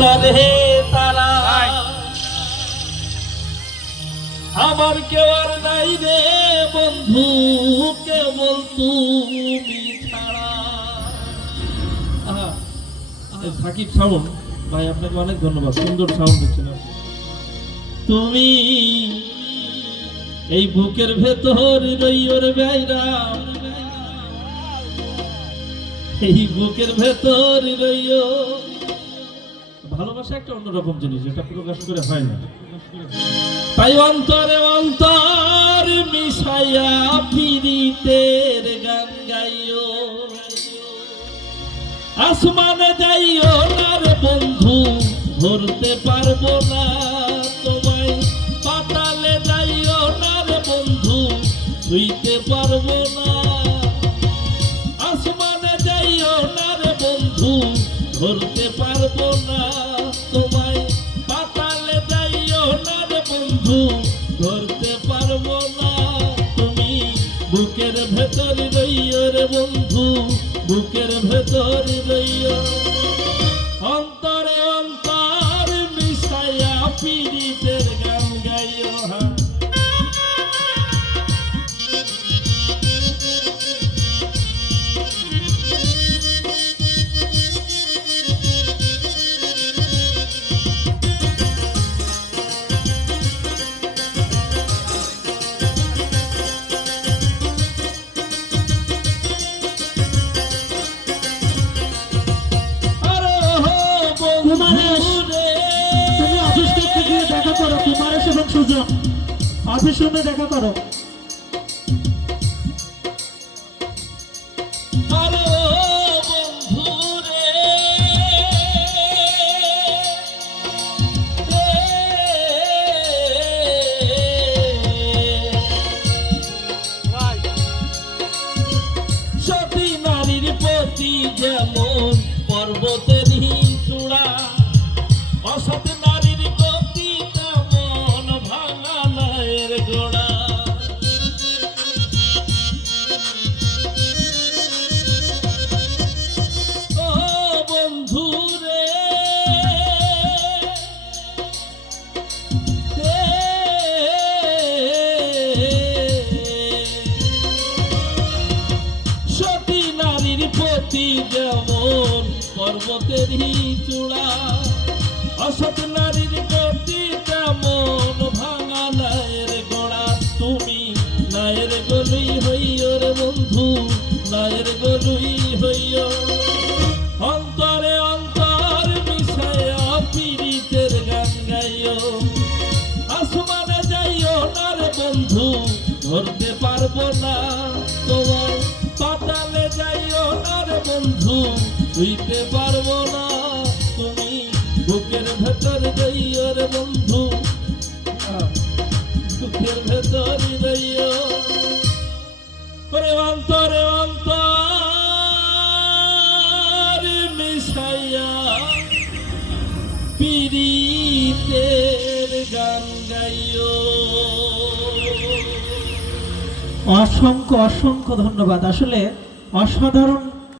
করে তারা আমার কেউ আর নাই রে বন্ধু কেবল তুমি ছাড়া। সাকিব সাউন্ড ভাই আপনাকে অনেক ধন্যবাদ, সুন্দর সাউন্ড দিচ্ছেন। তুমি এই বুকের ভেতর রইয়র বাইরা, এই বুকের ভেতর রইয়ো। ভালোবাসা একটা অন্যরকম জিনিস, এটা প্রকাশ করে হয় না। তাই অন্তরে অন্তর মিশাইয়া পীড়িতের গান গাইও। আসমানে যাইও না রে বন্ধু ধরতে পারবো না তোমায়, পাতালে যাইও না রে বন্ধু ছুঁইতে পারবো না। আসমানে যাইও না রে বন্ধু ধরতে পারবো না তোমায়, পাতালে যাইও না রে বন্ধু ধরতে পারবো না। তুমি বুকের ভেতর রইও রে বন্ধু, বুকের ভেতর রইও। অন্তরে অন্তর মিশাইয়া পীড়িতের গান গাইও। তুমি অফিস করতে গিয়ে দেখা করো, কুমারেশ এবং সুজন অফিস রুমে দেখা করো। সতী নারীর প্রতি যেমন পর্বতের চূড়া, অসৎ নারীর গতি তেমন ভাঙা নায়ের গোড়া। ও বন্ধু রে সতী নারীর প্রতি যেমন পর্বতেরই চূড়া, অসৎ নারীর গতি তেমন ভাঙা নায়ের গোড়া। তুমি নায়ের গলুই হইও রে বন্ধু, নায়ের গলুই হইও। অন্তরে অন্তর মিশাইয়া পীড়িতের গান গাইও। আসমানে যাইও না রে বন্ধু ধরতে পারবো না তোমায়, পাতালে যাইও না রে বন্ধু ছুঁইতে পারবো না। তুমি বুকের ভেতর রইও রে বন্ধু, বুকের ভেতর রইও। অন্তরে অন্তর মিশাইয়া পীড়িতের গান গাইও। অসংখ্য অসংখ্য ধন্যবাদ। আসলে অসাধারণ